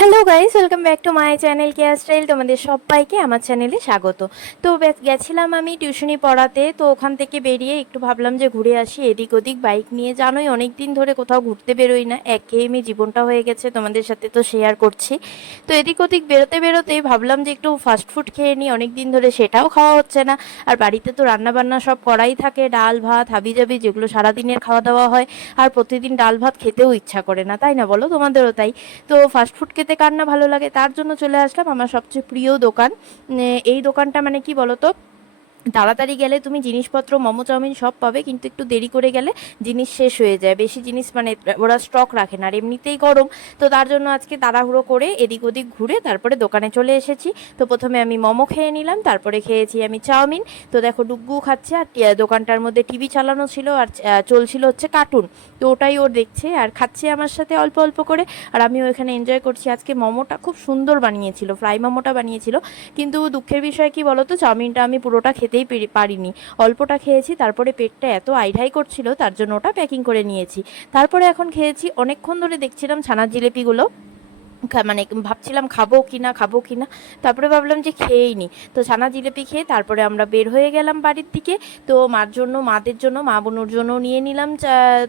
Hello guys welcome back to my channel care style তোমাদের সবাইকে আমার চ্যানেলে স্বাগত। তো গেছিলাম আমি টিউশনি পড়াতে, তো ওখান থেকে বেরিয়ে একটু ভাবলাম যে ঘুরে আসি, এদিক ওদিক বাইক নিয়ে। জানোই অনেক দিন ধরে কোথাও ঘুরতে বেরোই না, একঘেয়েমি জীবনটা হয়ে গেছে, তোমাদের সাথে তো শেয়ার করছি। তো এদিক ওদিক বেরোতে বেরোতেই ভাবলাম যে একটু ফাস্ট ফুড খেয়ে নিই অনেক দিন ধরে সেটাও খাওয়া হচ্ছে না। আর বাড়িতে তো রান্না বান্না সব করাই থাকে, ডাল, ভাত হাবি জাবি যেগুলো সারাদিনের খাওয়া দাওয়া হয়, আর প্রতিদিন ডাল, ভাত খেতেও ইচ্ছা করে না, তাই না বলো? তোমাদেরও তাই। তো ফাস্ট ফুড খেতে কার না ভালো লাগে, তার জন্য চলে আসলাম আমার সবচেয়ে প্রিয় দোকান। এই দোকানটা মানে কি বলতো? তাড়াতাড়ি গেলে তুমি জিনিসপত্র, মোমো, চাউমিন সব পাবে, কিন্তু একটু দেরি করে গেলে জিনিস শেষ হয়ে যায়। বেশি জিনিস মানে ওরা স্টক রাখে না। আর এমনিতেই গরম, তো তার জন্য আজকে তাড়াহুড়ো করে এদিক ওদিক ঘুরে তারপরে দোকানে চলে এসেছি। তো প্রথমে আমি মোমো খেয়ে নিলাম, তারপরে খেয়েছি আমি চাউমিন। তো দেখো ডুগ্গু খাচ্ছে আর দোকানটার মধ্যে টিভি চালানো ছিল আর চলছিল হচ্ছে কার্টুন তো ওটাই ওর দেখছে আর খাচ্ছে আমার সাথে অল্প অল্প করে। আর আমিও এখানে এনজয় করছি। আজকে মোমোটা খুব সুন্দর বানিয়েছিল ফ্রাই মোমোটা বানিয়েছিল। কিন্তু দুঃখের বিষয় কি বলতো? চাউমিনটা আমি পুরোটা খেতেই পারিনি। অল্পটা খেয়েছি, তারপরে পেটটা এত আইঢাই করছিল, তার জন্য ওটা প্যাকিং করে নিয়েছি। তারপরে এখন খেয়েছি, অনেকক্ষণ ধরে দেখছিলাম ছানার জিলেপিগুলো। মানে ভাবছিলাম খাব কি না খাব কি না তারপরে ভাবলাম যে খেয়েই নি। তো ছানা জিলেপি খেয়ে তারপরে আমরা বের হয়ে গেলাম বাড়ির দিকে। তো মার জন্য, মাদের জন্য, মা বোনুর জন্য নিয়ে নিলাম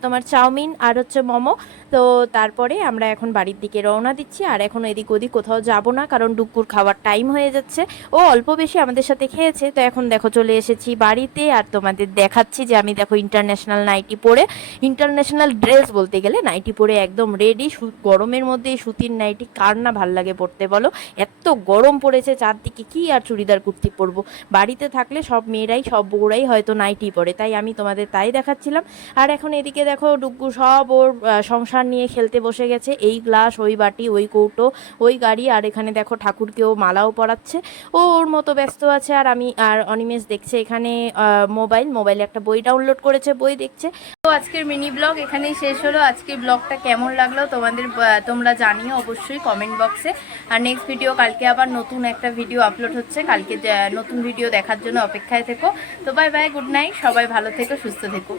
তোমার চাউমিন আর হচ্ছে মোমো। তো তারপরে আমরা এখন বাড়ির দিকে রওনা দিচ্ছি। আর এখন এদিক ওদিক কোথাও যাব না, কারণ ডুকুর খাওয়ার টাইম হয়ে যাচ্ছে। ও অল্প বেশি আমাদের সাথে খেয়েছে। তো এখন দেখো চলে এসেছি বাড়িতে। আর তোমাদের দেখাচ্ছি যে আমি দেখো ইন্টারন্যাশনাল নাইটি পরে। ইন্টারন্যাশনাল ড্রেস বলতে গেলে নাইটি পরে একদম রেডি গরমের মধ্যে সুতির নাইটি কার না ভালো লাগে পড়তে বলো? এত গরম পড়েছে চারদিকে, কি আর চুড়িদার কুর্তি পরবো? বাড়িতে থাকলে সব মেয়েরাই, সব বউরাই হয়তো নাইটি পরে তাই আমি তোমাদের তাই দেখাচ্ছিলাম। আর এখন এদিকে দেখো ডুগ্গু সব ওর সংসার নিয়ে খেলতে বসে গেছে, এই গ্লাস, ওই বাটি, ওই কৌটো, ওই গাড়ি, আর এখানে দেখো ঠাকুরকেও মালাও পরাচ্ছে। ও ওর মতো ব্যস্ত আছে, আর আমি, আর অনিমেষ দেখছে এখানে মোবাইল, মোবাইলে একটা বই ডাউনলোড করেছে, বই দেখছে। তো আজকের মিনি ব্লগ এখানেই শেষ হলো। আজকের ব্লগটা কেমন লাগল তোমাদের তোমরা জানিও অবশ্যই। কমেন্ট বক্সে আর নেক্সট ভিডিও কালকে আবার নতুন একটা ভিডিও আপলোড হচ্ছে। কালকে নতুন ভিডিও দেখার জন্য অপেক্ষায় থেকো। তো বাই বাই গুড নাইট সবাই ভালো থেকো, সুস্থ থেকো।